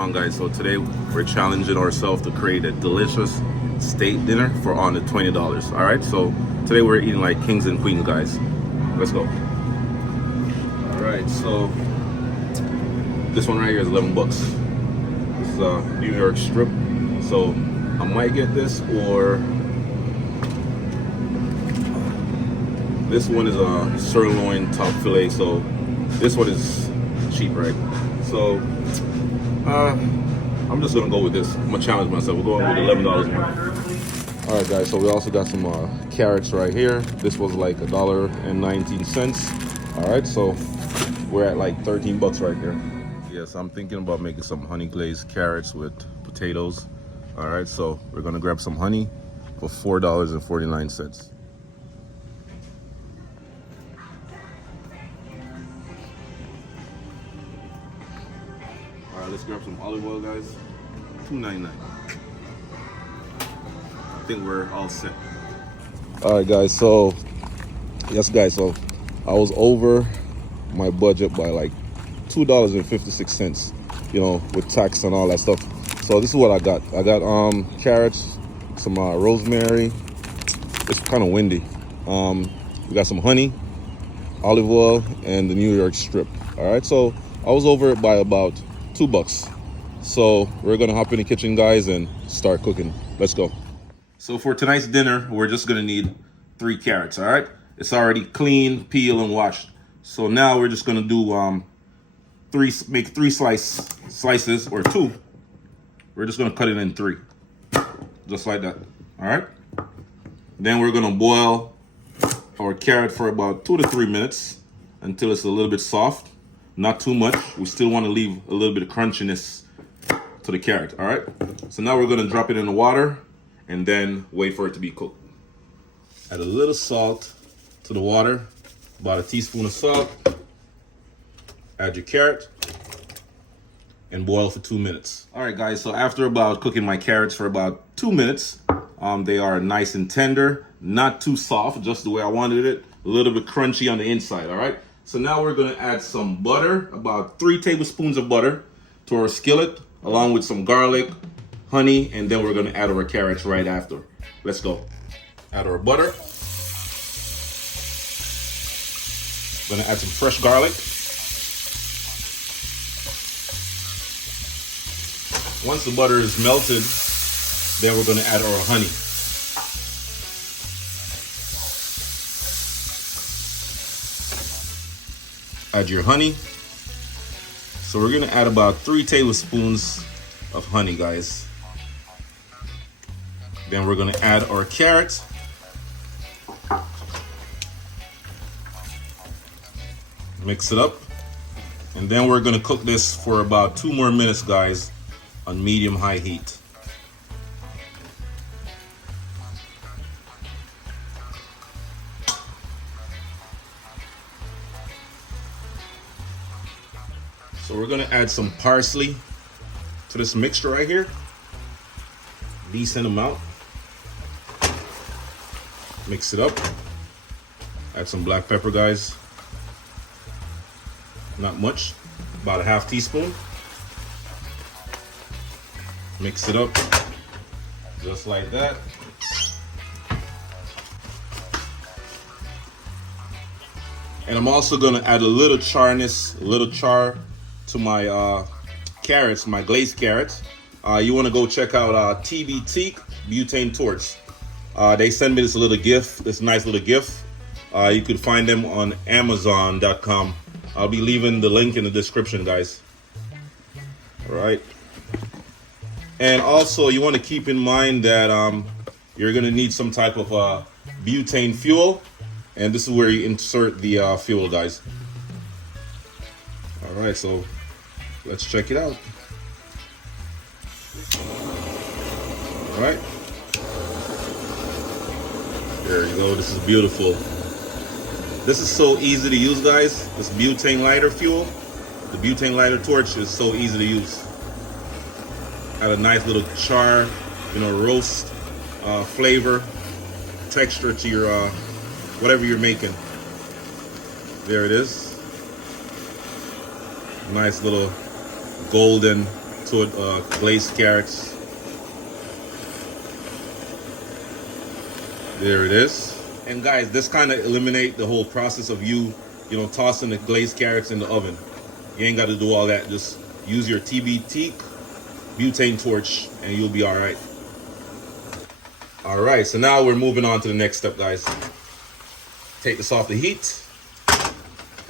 on, guys? So today we're challenging ourselves to create a delicious steak dinner for under $20. All right, so today we're eating like kings and queens, guys. Let's go. All right, so this one right here is 11 bucks. This is a New York strip, so I might get this, or this one is a sirloin top fillet, so this one is cheap, right? So I'm just gonna go with this. I'm gonna challenge myself. We're going with $11 more. All right, guys, so we also got some carrots right here. This was like $1.19. All right, so we're at like 13 bucks right here. Yes, I'm thinking about making some honey glazed carrots with potatoes. All right, so we're gonna grab some honey for $4.49. All right, let's grab some olive oil, guys. $2.99. I think we're all set. All right, guys, so yes, guys, so I was over my budget by like $2.56, you know, with tax and all that stuff. So this is what I got. I got carrots, some rosemary. It's kind of windy. We got some honey, olive oil, and the New York strip. All right, so I was over it by about $2. So we're gonna hop in the kitchen, guys, and start cooking. Let's go. So for tonight's dinner, we're just gonna need 3 carrots. All right, it's already clean, peeled, and washed. So now we're just gonna do make 3 slices, or 2. We're just gonna cut it in 3, just like that. All right. Then we're gonna boil our carrot for about 2 to 3 minutes until it's a little bit soft. Not too much. We still want to leave a little bit of crunchiness to the carrot. All right. So now we're gonna drop it in the water and then wait for it to be cooked. Add a little salt to the water, about a teaspoon of salt. Add your carrot and boil for 2 minutes. All right, guys, so after about cooking my carrots for about 2 minutes, they are nice and tender, not too soft, just the way I wanted it, a little bit crunchy on the inside. All right, so now we're gonna add some butter, about 3 tablespoons of butter to our skillet, along with some garlic, honey, and then we're gonna add our carrots right after. Let's go. Add our butter. Gonna add some fresh garlic. Once the butter is melted, then we're gonna add our honey. Add your honey. So we're gonna add about 3 tablespoons of honey, guys. Then we're gonna add our carrots. Mix it up. And then we're gonna cook this for about 2 more minutes, guys, on medium-high heat. So we're gonna add some parsley to this mixture right here. Decent amount. Mix it up. Add some black pepper, guys. Not much, about a half teaspoon. Mix it up, just like that. And I'm also gonna add a little char to my carrots, my glazed carrots. You wanna go check out TBT, Butane Torch. They sent me this little gift, this nice little gift. You could find them on Amazon.com. I'll be leaving the link in the description, guys. All right. And also, you want to keep in mind that you're going to need some type of butane fuel. And this is where you insert the fuel, guys. All right, so let's check it out. All right. There you go. This is beautiful. This is so easy to use, guys. This butane lighter fuel, the butane lighter torch is so easy to use. Add a nice little char, you know, roast flavor, texture to your whatever you're making. There it is. Nice little golden to it, glazed carrots. There it is. And guys, this kind of eliminate the whole process of you know, tossing the glazed carrots in the oven. You ain't got to do all that. Just use your TBT butane torch and you'll be all right. All right, so now we're moving on to the next step, guys. Take this off the heat,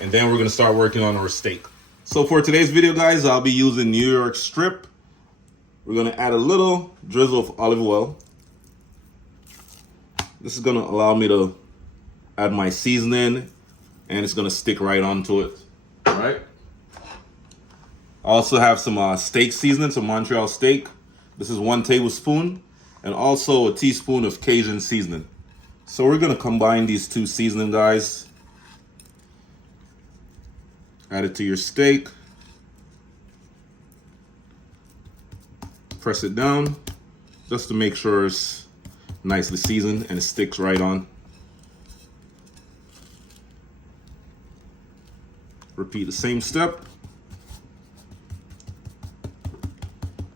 and then we're gonna start working on our steak. So for today's video, guys, I'll be using New York strip. We're gonna add a little drizzle of olive oil. This is gonna allow me to add my seasoning, and it's gonna stick right onto it. All right. I also have some steak seasoning, some Montreal steak. This is 1 tablespoon, and also a teaspoon of Cajun seasoning. So we're gonna combine these two seasoning, guys. Add it to your steak. Press it down just to make sure it's nicely seasoned and it sticks right on. Repeat the same step.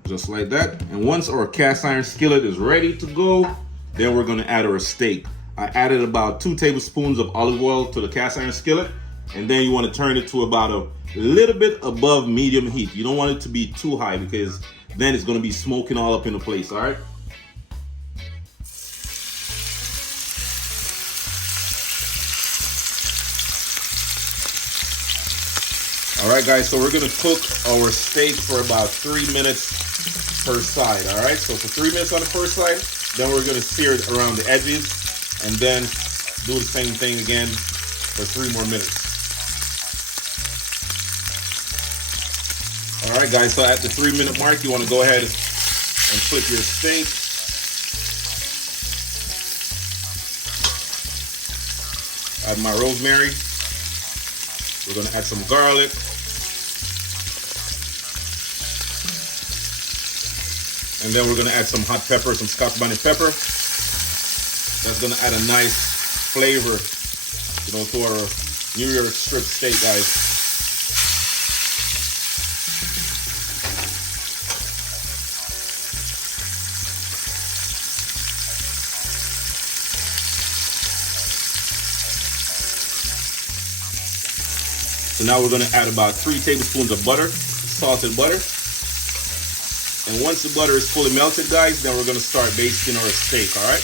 Just like that. And once our cast iron skillet is ready to go, then we're gonna add our steak. I added about 2 tablespoons of olive oil to the cast iron skillet, and then you want to turn it to about a little bit above medium heat. You don't want it to be too high because then it's going to be smoking all up in the place. All right. All right, guys, so we're going to cook our steak for about 3 minutes per side. All right, so for 3 minutes on the first side, then we're going to sear it around the edges, and then do the same thing again for 3 more minutes. All right, guys, so at the 3-minute mark, you want to go ahead and flip your steak. Add my rosemary. We're going to add some garlic. And then we're going to add some hot pepper, some Scotch bonnet pepper. That's going to add a nice flavor, you know, to our New York strip steak, guys. So now we're going to add about 3 tablespoons of butter, salted butter. And once the butter is fully melted, guys, then we're going to start basting our steak, all right?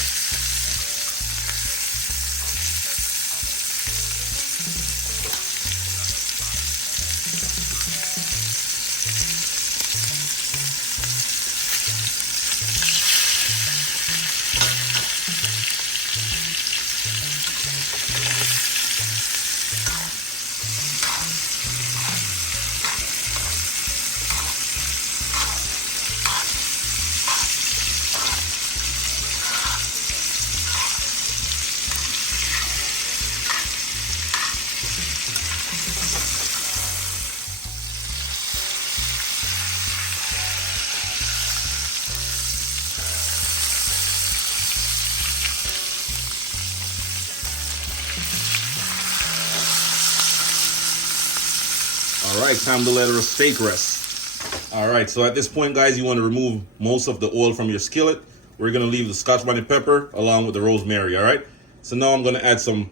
All right, time to let our steak rest. All right, so at this point, guys, you want to remove most of the oil from your skillet. We're going to leave the Scotch bonnet pepper along with the rosemary, all right? So now I'm going to add some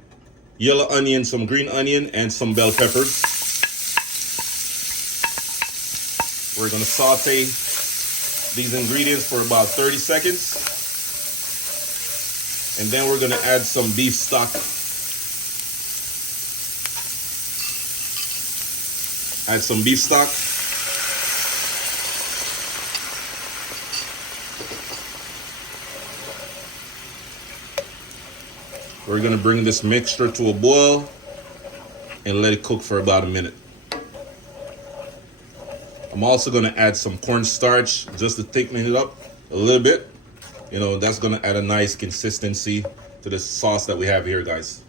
yellow onion, some green onion, and some bell peppers. We're going to saute these ingredients for about 30 seconds. And then we're going to add some beef stock. Add some beef stock. We're gonna bring this mixture to a boil and let it cook for about a minute. I'm also gonna add some cornstarch just to thicken it up a little bit. You know, that's gonna add a nice consistency to the sauce that we have here, guys.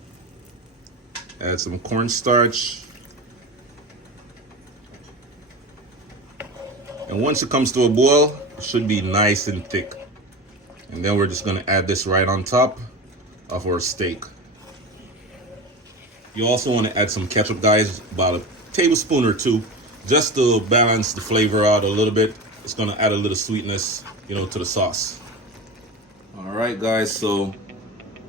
Add some cornstarch. And once it comes to a boil, it should be nice and thick. And then we're just gonna add this right on top of our steak. You also wanna add some ketchup, guys, about a tablespoon or 2, just to balance the flavor out a little bit. It's gonna add a little sweetness, you know, to the sauce. All right, guys, so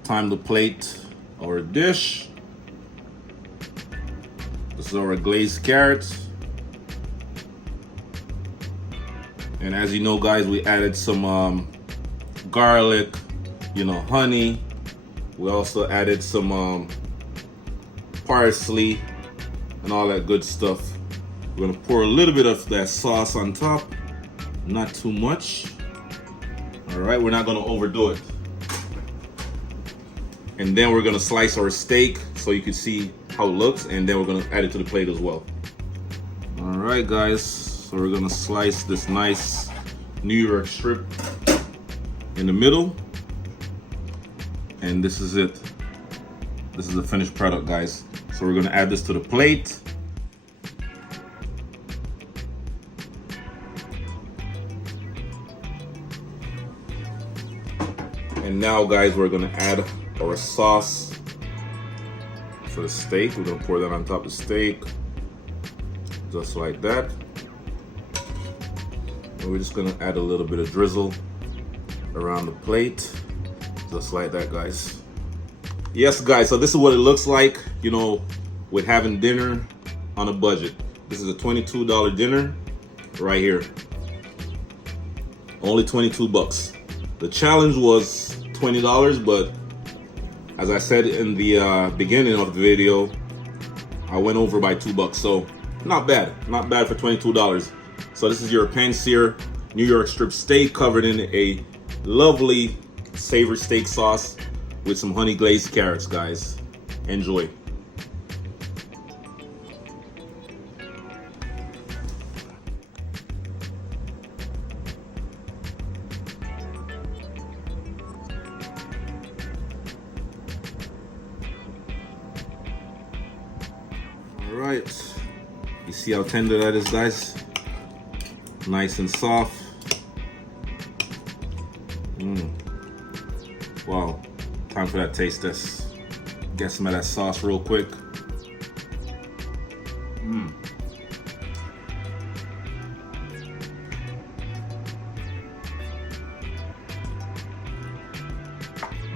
time to plate our dish. This is our glazed carrots. And as you know, guys, we added some garlic, you know, honey. We also added some parsley and all that good stuff. We're gonna pour a little bit of that sauce on top, not too much. All right, we're not gonna overdo it. And then we're gonna slice our steak so you can see how it looks, and then we're gonna add it to the plate as well. All right, guys, so we're gonna slice this nice New York strip in the middle, and this is it. This is the finished product, guys. So we're gonna add this to the plate. And now, guys, we're gonna add our sauce for the steak. We're gonna pour that on top of the steak, just like that. And we're just gonna add a little bit of drizzle around the plate, just like that, guys. Yes, guys, so this is what it looks like, you know, with having dinner on a budget. This is a $22 dinner right here. Only 22 bucks. The challenge was $20, but as I said in the beginning of the video, I went over by $2, so not bad for $22. So this is your pan-sear New York strip steak covered in a lovely savory steak sauce with some honey glazed carrots, guys. Enjoy. All right, you see how tender that is, guys? Nice and soft. Wow, time for that taste test. Get some of that sauce real quick.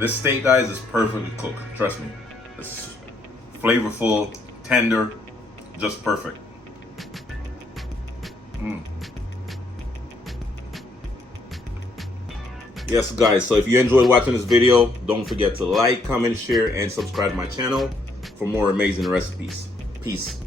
This steak, guys, is perfectly cooked. Trust me. It's flavorful, tender, just perfect. Yes, guys, so if you enjoyed watching this video, don't forget to like, comment, share, and subscribe to my channel for more amazing recipes. Peace.